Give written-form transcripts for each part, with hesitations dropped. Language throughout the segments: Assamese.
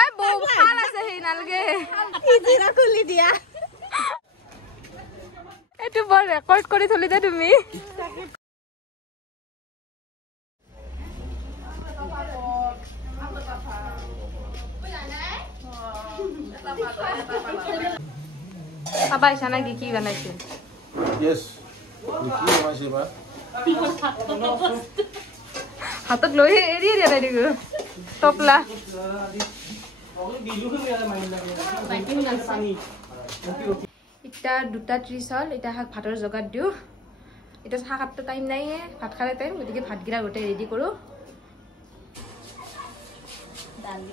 এই বউ খাল আছে হে নালগে ইজিৰা খুলি দিয়া এটো বৰ ৰেকৰ্ড কৰি থলি দে তুমি পাপা ইছানা কি বনাইছিল Yes. Niki masih ba? হাতত লৈ এৰি এৰি দিগো টপলা এটা দুটা 30 হল এটা হাক ভাতৰ জগাত দিও এটা চাহ কাটতে টাইম নাই ভাত খালে টাইম গতিকে ভাত গিৰা গোটে ৰেডি কৰো দালি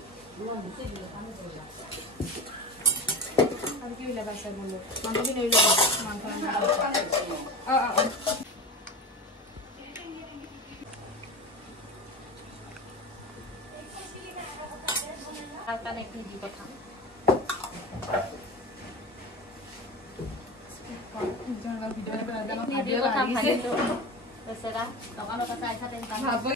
আর কি হইলা বাসা বলো মাংস কি নইলো মাংস কানে একটু দি কথা ভিডিও কথা ভালো তো বেচারা দোকানে কথা আইছা তেন ভাবো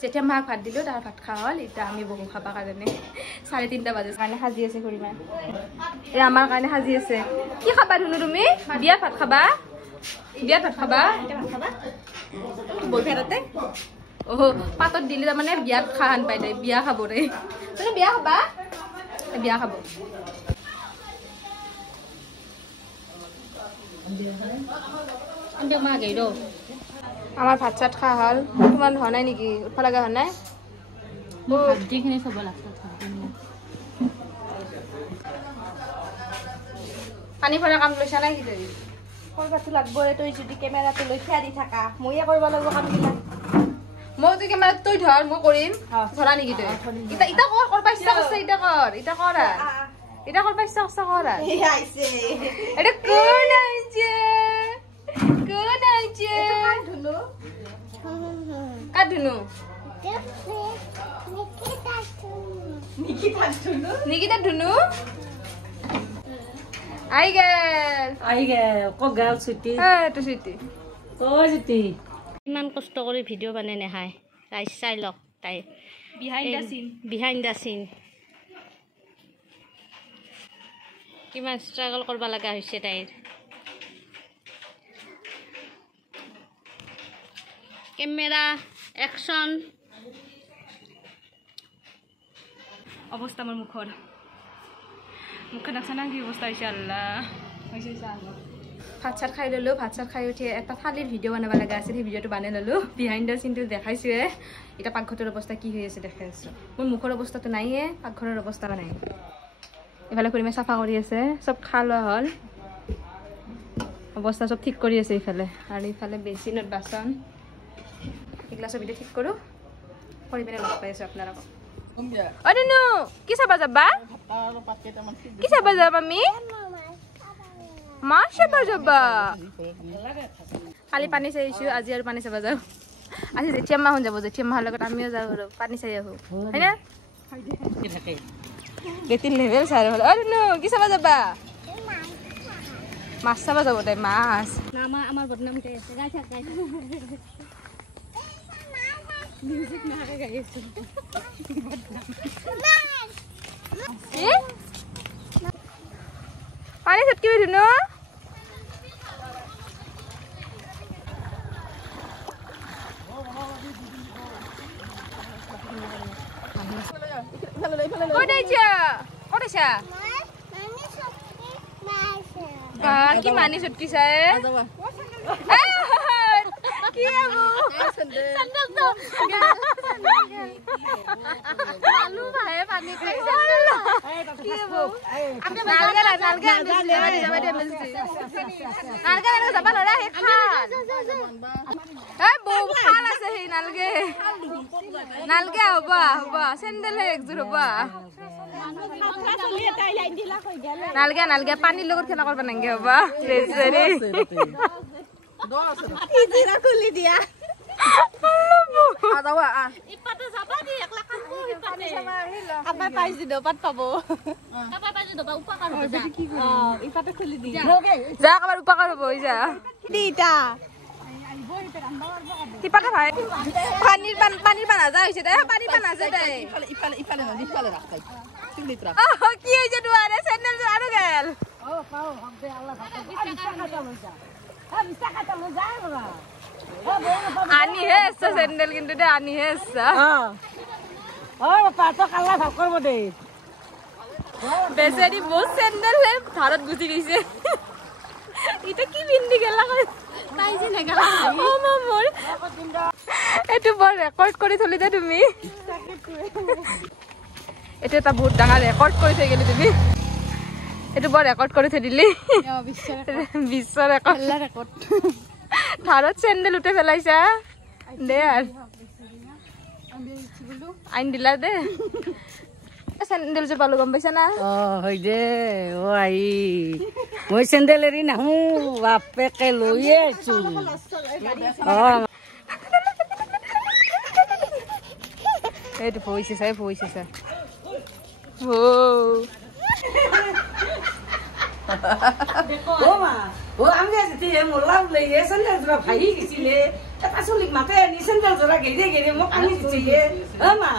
যেতিয়া মাক ভাত দিলো তাৰ ভাত খা হল এটা আমি বহু খাবা কাৰণে 3:30 বাজে কাৰণে সাজি আছে কৰিমা এ আমাৰ কাৰণে সাজি আছে কি খাবা ধুনু তুমি বিয়া ভাত খাবা এটা ভাত খাবা বইফেৰতে ওহ পাতত দিলে মানে বিয়াত খাহান পাই দে বিয়া খাব ৰে তুমি বিয়া খাবা বিয়া খাব মা গৈ ৰ আমার ভাত চাত খা হল তোমার হয় নাই নাকি উঠা লাগা হয় নাই ভাতখিনি চব লাগছে পানী ভরা কাম লৈছা নাই কি তই করবাতো লাগবো তুই যদি ক্যামেরাটো লৈ খেয়া দি থাকা মইয়ে করবা লাগবো কাম গিলা মই তুই ক্যামেরা তুই ধর মই করিম ধরা নাকি তুই ইটা ইটা করবা ইচ্ছা করছে ইটা কর আর এটা করবা ইচ্ছা করছে কর আর আইছে এটা কোন আইছে ধুনু কাটুনু নিকিতা ধুনু আই গেল ক গাল ছুটি তো ছুটি ও ছুটি ইমান কষ্ট কৰি ভিডিঅ' বনাই নেখায় তাই চাই লওক তাই বিহাইণ্ড দ্য চিন কিমান ষ্ট্ৰাগল কৰিব লগা হৈছে তাইৰ কেমেৰা একশন অবস্থা আমার মুখর দেখছে না কি অবস্থা হয়েছে আল্লাহ ভাত চাত খাই ললো ভাত চাত খাই উঠি একটা থালির ভিডিও বানাব লগা আছে সেই ভিডিওটো বানাই ললো বিহাইণ্ড দ্য চিনটো দেখাইছোৱে এটা পাকঘৰৰ অৱস্থা কি হৈ আছে দেখাই আছো মোৰ মুখৰ অৱস্থাটো নাইয়ে পাকঘৰৰ অৱস্থা নাই এফালে কৰিমে চাফা কৰি আছে চব খা লোৱা হ'ল অৱস্থা চব ঠিক কৰি আছে ইফালে আৰু ইফালে বেচিনত বাচন এগুলা সব ঠিক কৰো কৰি পিনে লগ পাই আছো আপোনালোক অদিনু কি চাবা যাবা কি চাবা যাবা আমি মাছ চাবা যাবা কালি পানী চাইছো আজি আৰু পানী চাবা যাওঁ আজি জেঠিয়া মাহন যাব জেঠিয়া মাহৰ লগত আমিও যাওঁ আৰু পানী চাই আহো হয় না গেটিল লেভেল চাই হ'ল অদিনু কি চাবা যাবা মাছ চাবা যাব তাই মাছ নামা আমাৰ বদনাম কে আছে গাই থাক মিউজিক না আগে গাইছে কি পানী ছটকি ধুনু কি মানি ছটকি চাই কি আলু ভাই পানি নালগে হব হব চেন্দেল একযোৰ হব নালগে নালগে পানীৰ লগত খেলা কৰিব নাগে হব ইজিরা খুলি দিয়া আদাওয়া ইপাতে যাবা দি একলা কাম কো ইপাতে আপাই পাইছি দপাত পাব কাবা পাইছে দবা উপকাৰ হ'ব যা ইপাতে খুলি দি যা কাবাৰ উপকাৰ হ'ব হৈ যা দিটা কিপাটা ভাই পানীৰ পানা যা হৈছে দে পানী পানা আছে দে ইফালে নদী ইফালে ৰাখাই তুমি পৰা কি হৈছে দুৱাৰে চেন্ডেল আৰু গেল আনি হে চেন্ডেল কিন্তু দে আনি হে পাতো কাল্লা ভাগ কৰিব দে বেচাৰি বহুত চেন্ডেল হে ভাৰত গুচি গৈছে ইটা কি পিন্ধি গেলা তাই যে নেগেলা মোৰ এইটো বৰ ৰেকৰ্ড কৰি থলি দে তুমি এইটো এটা বহুত ডাঙৰ ৰেকৰ্ড কৰি থৈ গেলি তুমি এইটো বৰ ৰেকৰ্ড কৰি থৈ দিলি বিশ্ব ৰেকৰ্ড ভাৰত চেন্ডেল উঠে পেলাইছা দে আৰু আইন দিলা দে চেন্ডেল যোৰ পালো গম পাইছা না হয় দে অ আই মই চেন্ডেল এৰি নাহো বাপেকে লৈ আছো এইটো ভইছে চাই ও মা ও আমি আজি মোলা উলাই চেন্ডেল জোৰা ভাই গিছিলে এটা চলিক মাতে নি চেন্ডেল জোৰা গেৰে মোক আনি দিছে ও মা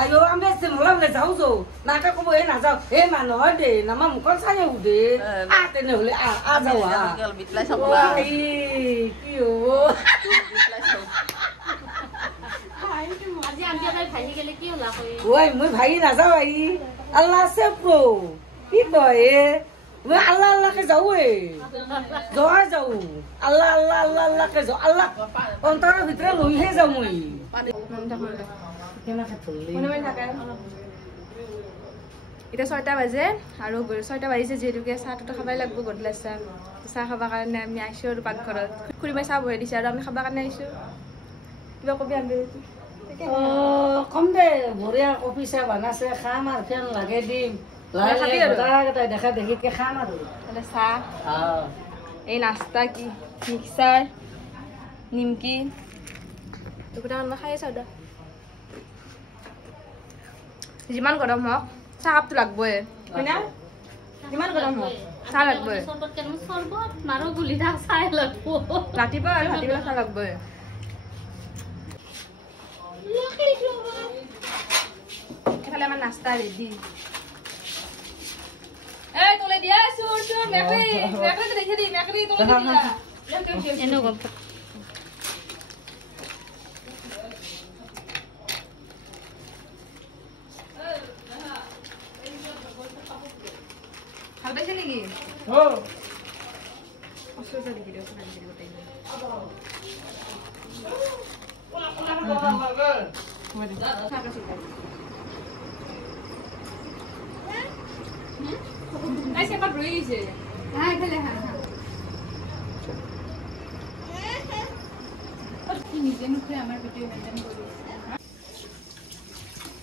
আয়ো আমি আজি মোলা উলাই যাও যো নাকা কব এ না যাও এ মা নহয় দে নামা মুখৰ চাই উদে আ তেনে হলে আ যাও গেল বিটলাই চাবলা কি হবো আজি আমি ভাই গেলে কি হলা কই ওই মই ভাই না যাও আই আল্লাহ সে প্রো কি কয় ওই আল্লাহ আল্লাহ কে যাও এ দোয়া যাও আল্লাহ আল্লাহ আল্লাহ আল্লাহ কে যাও আল্লাহ অন্তরের ভিতরে লইহে যাও মই এতিয়া 6টা বাজে আৰু 6টা বাজিছে যিহেতুকে চাহটো খাবাই লাগব গধূলি চাহ খাবৰ কাৰণে আমি আহিছোঁ আৰু পাকঘৰত খুৰীমাই চাহ বহাই দিছে আৰু আমি খাবৰ কাৰণে আহিছোঁ কিবা কবি আনবে কম দে বঢ়িয়া কফি চাহ বনাইছে খাম আৰু ফেন লাগে দিম দেখা দেখিকে খাম আৰু চাহ এই নাস্তা কি মিক্সাৰ নিমকি দুটা মই খাই আছোঁ যিমান গৰম হওক চাহ কাপটো লাগবই হয় না যিমান গৰম হওক চাহ লাগবই মাৰো গুলি থাক চাই লাগব ৰাতিপুৱা আৰু ভাতিবেলা চাহ লাগবই এফালে আমাৰ নাস্তা ৰেডি এই তোলে দিয়া চুৰ মেকৰি দেখি দি মেকৰি তোলে দিয়া এনো গম ভাল পাইছে নেকি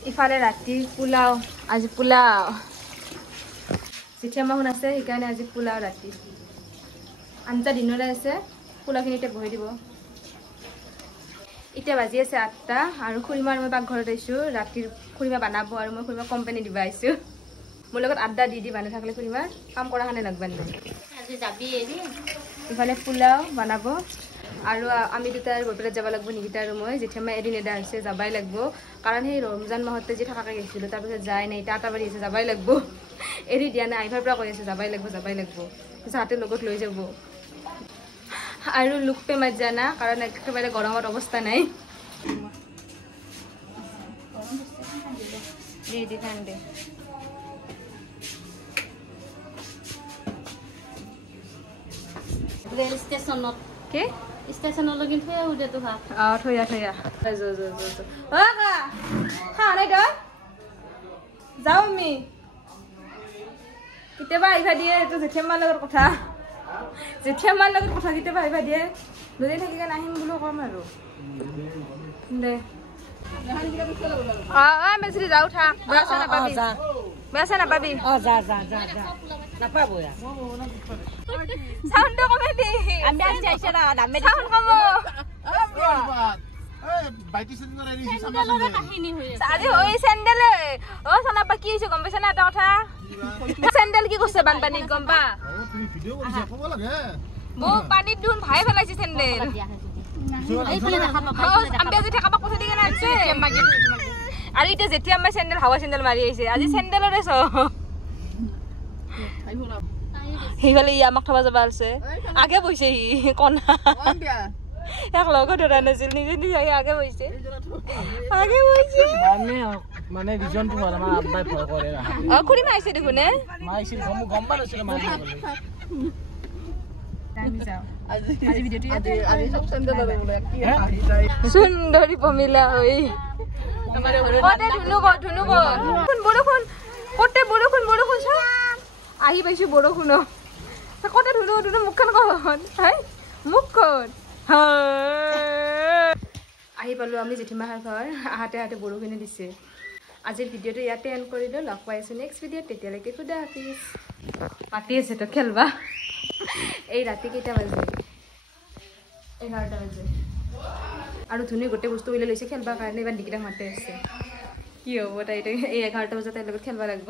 ইফালে ৰাতি পোলাও আজি পোলাও জেঠিয়ামা শুন আছে সেইকাৰণে আজি পোলাও ৰাতি আঞ্জা দিনৰে আছে পোলাওখিনি এতিয়া বহাই দিব এতিয়া বাজি আছে 8টা আৰু খুৰীমাৰ মই পাকঘৰত আহিছোঁ ৰাতিৰ খুৰীমা বনাব আৰু মই খুৰীমা কোম্পানী দিব আহিছোঁ মোৰ লগত আড্ডা দি বান্ধি থাকিলে খুৰীমাৰ কাম কৰা কাৰণে নাগবান্ধি আজি যাবি এৰি ইফালে পোলাও বনাব আৰু আমি দুটা বৰপেটাত যাব লাগিব নিকিতা আৰু মই জেঠিয়ামা এদিন এদা হৈছে যাবাই লাগিব কাৰণ সেই ৰমজান মাহতে যে থকাকে গৈছিলোঁ তাৰপিছত যাই নাই এতিয়া আটাবাৰী আছে যাবাই লাগিব এৰি দিয়া নাই আহিবাৰ পৰা কৈ আছে যাবাই লাগিব তাৰপিছত হাতে লগত লৈ যাব আৰু লোক পেমাত জানা কাৰণ একেবাৰে গৰমত অৱস্থা নাই দে কান্দে ৰেল ষ্টেচনত কি ষ্টেচনলৈ থৈ আহো দে তো ভাত থৈয়া খা নাই তই যাওঁ আমি কেতিয়াবা আহিবা দিয়ে এইটো জেঠিয়ামাৰ লগত কথা কেতিয়াবা আহিবা দিয়ে দুদিন থাকি কেনে আহিম বুলি ক'ম আৰু দে মেচৰি যাওঁ থাক বেয়া চেয়া নাপাবি নাপাবো চাউণ্ডটো কমে দি আমি আজি আহিছে না দামে চাউণ্ড কম বাইটি চেন্দেল এৰি আজি হৈ চেন্দেলে চানাপা কি হৈছে গম পাইছা না এটা কথা চেন্দেল কি কৰিছে বানপানীত গম পা তুমি ভিডিঅ' কৰিছা ক'ব লাগে মোক পানীত দুন ভাই পেলাইছে চেন্দেল আমি আজি ঠেকাবা কথা দি কেনে আছে আৰু এতিয়া যেতিয়া মই চেন্দেল হাৱা চেন্দেল মাৰি আহিছে আজি চেন্দেলৰে চ সেইফালে ই আমাক থবা যাবা আছে আগে বহিছে সি কণা এক লগত ধৰা নাছিল নিজে নিজে আগে বহিছে মানে ৰিজনটো হ'ল আমাৰ আব্বাই ভয় কৰে খুৰী মাৰিছে দেখোন মাইছিল গম পা নাছিল মাৰি সুন্দৰী পমিলা হৈ বৰষুণ কতে বৰষুণ আহি পাইছো বৰষুণ কতে ধুলো মুখখন কখন মুখখন আহি পালো আমি জেঠিমাহাৰ ঘৰ আহাতে বৰষুণে দিছে আজিৰ ভিডিঅ'টো ইয়াতে এণ্ড কৰিলোঁ লগ পাই আছোঁ নেক্সট ভিডিঅ'ত তেতিয়ালৈকে খুদা হাফিজ মাতি আছে তো খেলবা এই ৰাতি কেইটা বাজে 11টা বাজে আৰু ধুনীয়া গোটেই বস্তু উলিয়াই লৈছে খেলবা কাৰণে এবাৰ ডিকিটাক মাতি আছে কি হ'ব তাই এই 11টা বজাত তাইৰ লগত খেলবা লাগিব